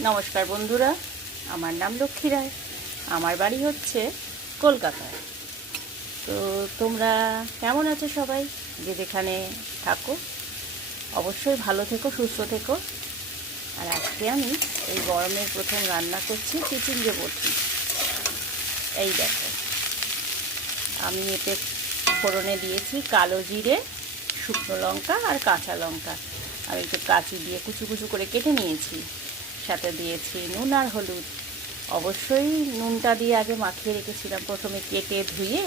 নমস্কার বন্ধুরা, আমার নাম লক্ষ্মী রায়। আমার বাড়ি হচ্ছে কলকাতায়। তো তোমরা কেমন আছো সবাই? যে যেখানে থাকো অবশ্যই ভালো থেকো, সুস্থ থেকো। আর আজকে আমি এই গরমের প্রথম রান্না করছি চিচিঙ্গে বটি। এই দেখো, আমি এতে ফোড়নে দিয়েছি কালো জিরে, শুকনো লঙ্কা আর কাঁচা লঙ্কা। আমি একটু কাঁচি দিয়ে কুচু কুচু করে কেটে নিয়েছি। সাথে দিয়েছি নুন আর হলুদ। অবশ্যই নুনটা দিয়ে আগে মাখিয়ে রেখেছিলাম, প্রথমে কেটে ধুয়ে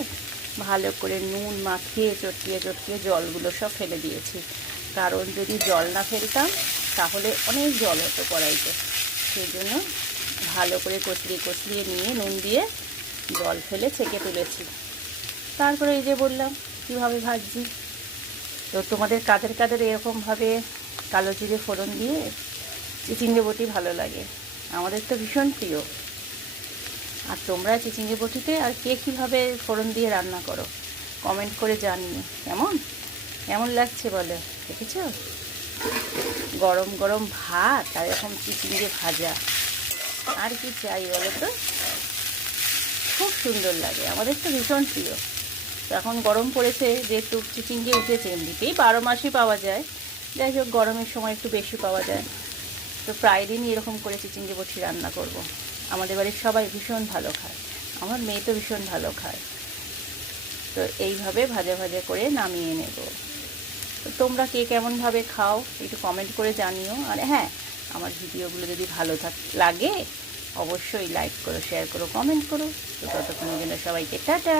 ভালো করে নুন মাখিয়ে চটকিয়ে চটকিয়ে জলগুলো সব ফেলে দিয়েছি। কারণ যদি জল না ফেলতাম তাহলে অনেক জল হতো কড়াইতে। সেই জন্য ভালো করে কচলিয়ে কচলিয়ে নিয়ে নুন দিয়ে জল ফেলে ছেঁকে তুলেছি। তারপরে এই যে বললাম কীভাবে ভাজছি। তো তোমাদের কাদের কাদের এরকমভাবে কালো জিরে ফোড়ন দিয়ে চিচিঙ্গে বটি ভালো লাগে? আমাদের তো ভীষণ প্রিয়। আর তোমরা চিচিঙ্গে বটিতে আর কে কীভাবে ফোড়ন দিয়ে রান্না করো কমেন্ট করে জানিও। কেমন কেমন লাগছে বলো। দেখেছো, গরম গরম ভাত আর এরকম চিচিঙ্গে ভাজা, আর কি চাই বলো তো? খুব সুন্দর লাগে, আমাদের তো ভীষণ প্রিয়। তো এখন গরম পড়েছে যেহেতু চিচিঙ্গে উঠেছে, এমনিতেই 12 মাসই পাওয়া যায়, যাই হোক গরমের সময় একটু বেশি পাওয়া যায়। তো প্রায় দিনই এরকম করে চিচিঙ্গে বটি রান্না করব। আমাদের বাড়ির সবাই ভীষণ ভালো খায়, আমার মেয়ে তো ভীষণ ভালো খায়। তো এইভাবে ভাজা ভাজা করে নামিয়ে নেব। তো তোমরা কে কেমনভাবে খাও একটু কমেন্ট করে জানিও। আর হ্যাঁ, আমার ভিডিওগুলো যদি ভালো লাগে অবশ্যই লাইক করো, শেয়ার করো, কমেন্ট করো। তো ততক্ষণের জন্য সবাইকে টাটা।